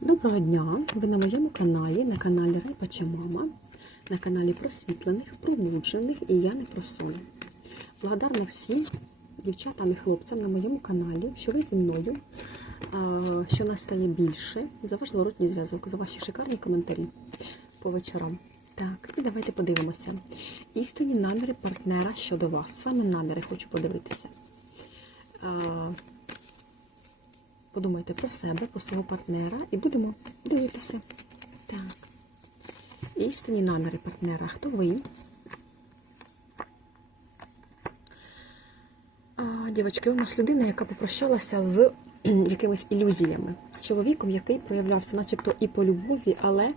Доброго дня! Ви на моєму каналі, на каналі Райпача Мама, на каналі просвітлених, пробуджених і я не про сон. Благодарна всім дівчатам і хлопцям на моєму каналі, що ви зі мною, що нас стає більше, за ваш зворотній зв'язок, за ваші шикарні коментарі по вечорам. Так, і давайте подивимося. Істинні наміри партнера щодо вас. Саме наміри хочу подивитися. Подумайте про себе, про свого партнера і будемо дивитися. Так. Істинні наміри партнера. Хто ви? А, Дівчатки, у нас людина, яка попрощалася з якимись ілюзіями, з чоловіком, який проявлявся, начебто, і по любові, але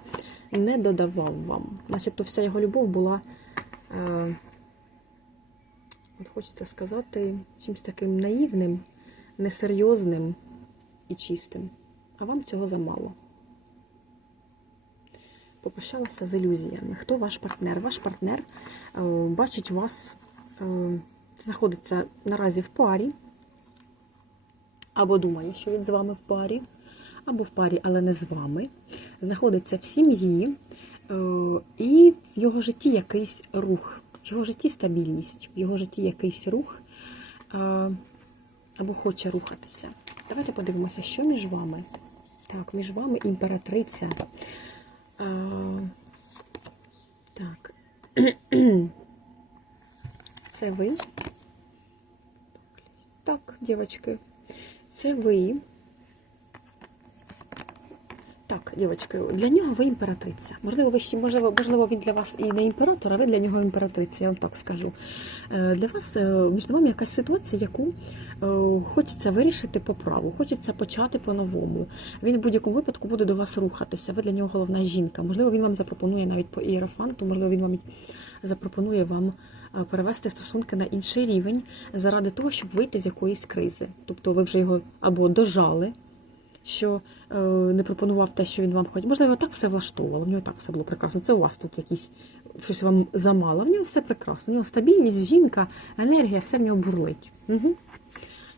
не додавав вам. Начебто вся його любов була, е, от хочеться сказати, чимось таким наївним, несерйозним і чистим. А вам цього замало. Попрощалася з ілюзіями. Хто ваш партнер? Ваш партнер е, бачить вас, е, знаходиться наразі в парі, або думає, що він з вами в парі, або в парі, але не з вами. Знаходиться в сім'ї, е, і в його житті якийсь рух, в його житті стабільність, в його житті якийсь рух, або хоче рухатися. Давайте подивимося, що між вами. Так, між вами імператриця. А, так. Це ви. Так, дівчатки. Це ви. Так, дівчатки, для нього ви імператриця. Можливо, ви ще, можливо, можливо, він для вас і не імператор, а ви для нього імператриця, я вам так скажу. Е, Для вас е, між вами якась ситуація, яку е, хочеться вирішити по праву, хочеться почати по-новому. Він в будь-якому випадку буде до вас рухатися. Ви для нього головна жінка. Можливо, він вам запропонує навіть по іерофанту, можливо, він вам запропонує вам перевести стосунки на інший рівень заради того, щоб вийти з якоїсь кризи. Тобто ви вже його або дожали що е, не пропонував те, що він вам хоче. Можливо, так все влаштовувало, в нього так все було прекрасно. Це у вас тут якісь щось вам замало. В нього все прекрасно. В нього стабільність, жінка, енергія, все в нього бурлить. Угу.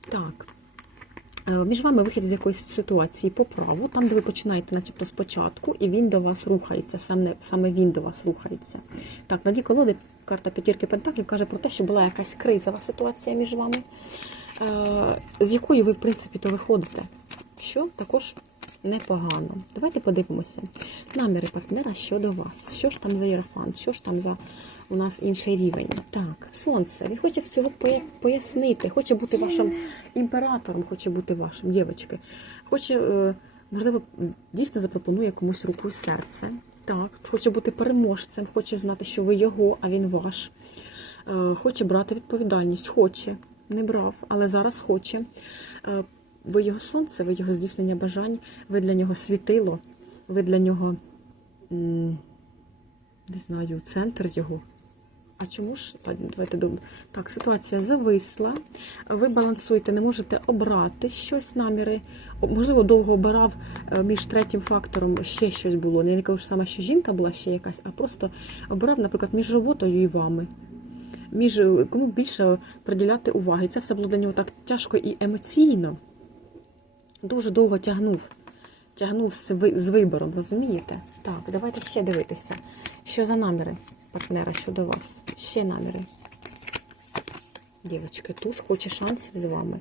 Так. Е, Між вами вихід з якоїсь ситуації по праву, там, де ви починаєте, начебто, спочатку, і він до вас рухається, саме, саме він до вас рухається. Так, на дій колоди карта п'ятірки Пентаклів каже про те, що була якась кризова ситуація між вами, е, з якої ви, в принципі, то виходите. Що також непогано. Давайте подивимося. Наміри партнера щодо вас. Що ж там за єрофант, що ж там за у нас інший рівень? Так, сонце. Він хоче всього пояснити, хоче бути вашим імператором, хоче бути вашим, дівчатки. Хоче, е, можливо, дійсно запропонує комусь руку і серце. Так, хоче бути переможцем, хоче знати, що ви його, а він ваш. Е, Хоче брати відповідальність, хоче. Не брав, але зараз хоче. Ви його сонце, ви його здійснення бажань, ви для нього світило, ви для нього, не знаю, центр його. А чому ж? Давайте Так, ситуація зависла. Ви балансуєте, не можете обрати щось, наміри. Можливо, довго обирав е, між третім фактором ще щось було. Не кажу, що саме що жінка була ще якась, а просто обирав, наприклад, між роботою і вами. Між е, кому більше приділяти уваги. Це все було для нього так тяжко і емоційно. Дуже довго тягнув. Тягнув з ви- з вибором, розумієте? Так, давайте ще дивитися. Що за наміри партнера щодо вас? Ще наміри. Дівчатки, туз хоче шансів з вами.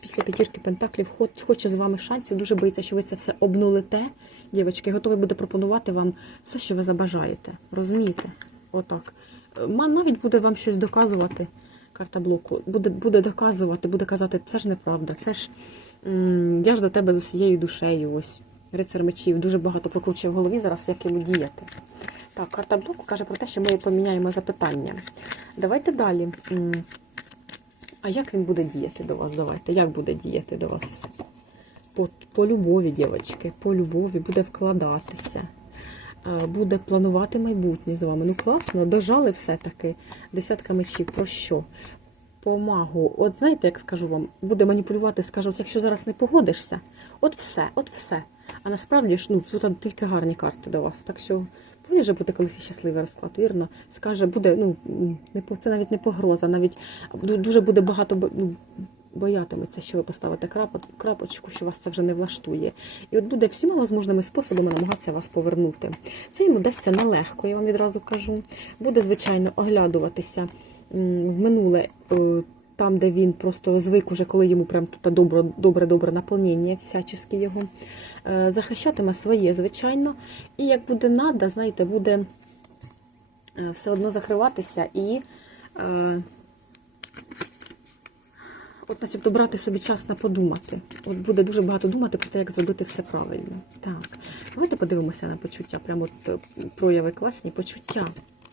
Після п'ятірки пентаклів хоче з вами шансів, дуже боїться, що ви це все обнулите. Дівчатки, готовий буде пропонувати вам все, що ви забажаєте. Розумієте? Отак. Навіть буде вам щось доказувати. Карта блоку. Буде, буде доказувати, буде казати, це ж неправда, це ж я ж до тебе з усією душею. Ось. Рицар мечів дуже багато прокручує в голові зараз, як йому діяти. Так, карта блоку каже про те, що ми поміняємо запитання. Давайте далі. А як він буде діяти до вас? Давайте. Як буде діяти до вас? По, по любові, дівчатки, по любові буде вкладатися, буде планувати майбутнє з вами. Ну класно, дожали все-таки. Десятка мечів. Про що? По магу. От знаєте, як скажу вам, буде маніпулювати, скаже, от якщо зараз не погодишся, от все, от все. А насправді ж ну, тут тільки гарні карти до вас. Так що повинен же бути колись щасливий розклад, вірно? Скаже, буде, ну, це навіть не погроза, навіть дуже буде багато ну, боятиметься, що ви поставите крапочку, що вас це вже не влаштує. І от буде всіма можливими способами намагатися вас повернути. Це йому дасться нелегко, я вам відразу кажу. Буде, звичайно, оглядуватися в минуле. е, Там, де він просто звик уже, коли йому прям тут добре, добре, добре наповнення, всячески його Е, захищатиме своє, звичайно. І як буде надо, знаєте, буде е, все одно закриватися і от, начебто, брати собі час на подумати. От буде дуже багато думати про те, як зробити все правильно. Так, давайте подивимося на почуття. Прямо от е, прояви класні, почуття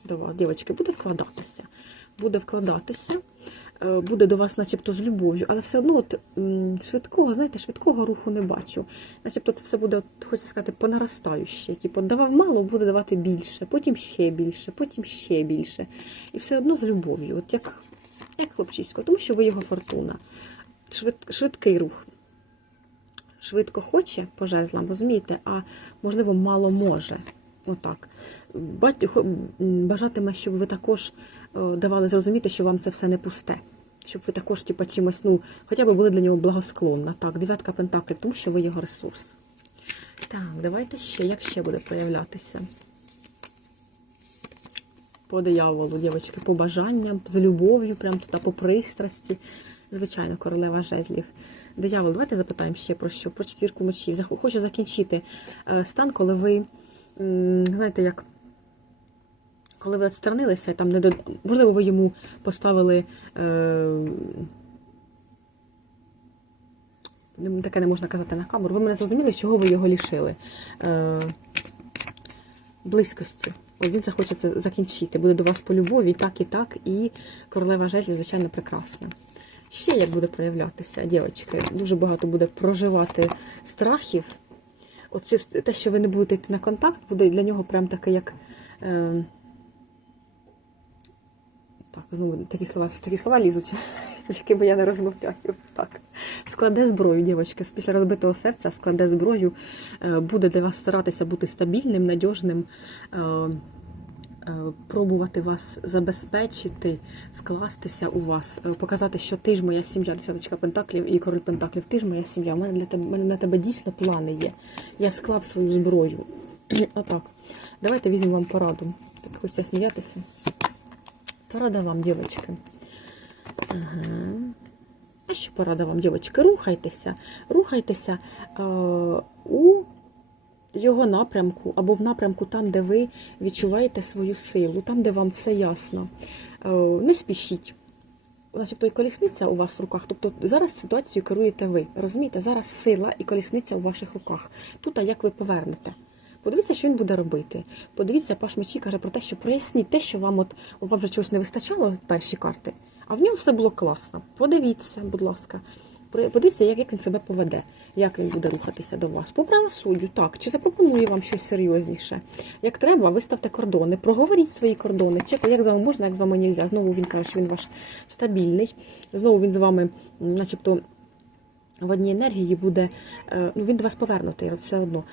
до вас, дівчатки, буде вкладатися. Буде вкладатися, е, буде до вас, начебто, з любов'ю, але все одно от, швидкого, знаєте, швидкого руху не бачу. Начебто це все буде, от, хочу сказати, по наростаюче. Типу, давав мало, буде давати більше, потім ще більше, потім ще більше. І все одно з любов'ю, от як, хлопчисько, тому що ви його фортуна. Швид, швидкий рух. Швидко хоче по жезлам, розумієте, а можливо, мало може. Отак. Бажатиме, щоб ви також е, давали зрозуміти, що вам це все не пусте. Щоб ви також, типа, чимось, ну, хоча б були для нього благосклонна. Так, дев'ятка пентаклів, тому що ви його ресурс. Так, давайте ще, як ще буде проявлятися? По дияволу, дівчатки, по бажанням, з любов'ю, прям тут, по пристрасті. Звичайно, королева жезлів. Диявол, давайте запитаємо ще про що? Про четвірку мечів. Хочу закінчити е, стан, коли ви, знаєте, як. Коли ви відсторонилися, там не до... можливо, ви йому поставили. Е... Таке не можна казати на камеру. Ви мене зрозуміли, чого ви його лишили? Е... Близькості. Він захоче це закінчити. Буде до вас по любові, і так і так. І королева жезлів, звичайно, прекрасна. Ще як буде проявлятися, дівчатки, дуже багато буде проживати страхів. Оце те, що ви не будете йти на контакт, буде для нього прям таке, як. Е... Так, знову такі слова, такі слова лізуть, якими я не розмовляю. Так. Складе зброю, дівчатки, після розбитого серця складе зброю, е, буде для вас старатися бути стабільним, надіжним, е, е, пробувати вас забезпечити, вкластися у вас, показати, що ти ж моя сім'я, десяточка пентаклів і король пентаклів, ти ж моя сім'я. У мене для тебе, мене на тебе дійсно плани є. Я склав свою зброю. Отак. Давайте візьмемо вам пораду. Так хочеться сміятися. Порада вам, дівчатки. Ага. А що порада вам, дівчатки? Рухайтеся. Рухайтеся е, у його напрямку або в напрямку там, де ви відчуваєте свою силу, там, де вам все ясно. Е, не спішіть. Начебто і колісниця у вас в руках. Тобто зараз ситуацією керуєте ви. Розумієте? Зараз сила і колісниця у ваших руках. Тут, а як ви повернете? Подивіться, що він буде робити. Подивіться, Паш Мечі каже про те, що проясніть те, що вам от вам вже чогось не вистачало перші карти, а в нього все було класно. Подивіться, будь ласка. Подивіться, як він себе поведе, як він буде рухатися до вас. По правосуддю, так, чи запропонує вам щось серйозніше. Як треба, виставте кордони, проговоріть свої кордони. Чи як з вами можна, як з вами нельзя. Знову він каже, що він ваш стабільний. Знову він з вами, начебто. В одній енергії буде, е, ну він до вас повернутий все одно.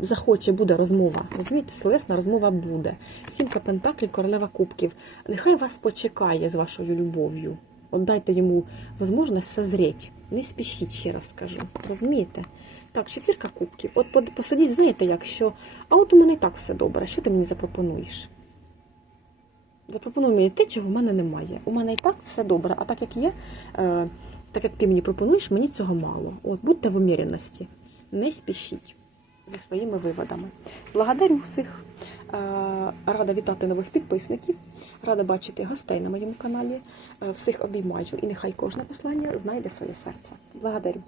Захоче, буде розмова. Розумієте, словесна розмова буде. Сімка пентаклів, королева кубків. Нехай вас почекає з вашою любов'ю. От дайте йому можливість созріть. Не спішіть, ще раз скажу. Розумієте? Так, четвірка кубків. От посидіть, знаєте як, що а от у мене і так все добре. Що ти мені запропонуєш? Запропонуй мені те, чого в мене немає. У мене і так все добре, а так як є, е, так як ти мені пропонуєш, мені цього мало. От будьте в уміряності, не спішіть зі своїми виводами. Благодарю всіх. Е, Рада вітати нових підписників, рада бачити гостей на моєму каналі. Е, Всіх обіймаю і нехай кожне послання знайде своє серце. Благодарю.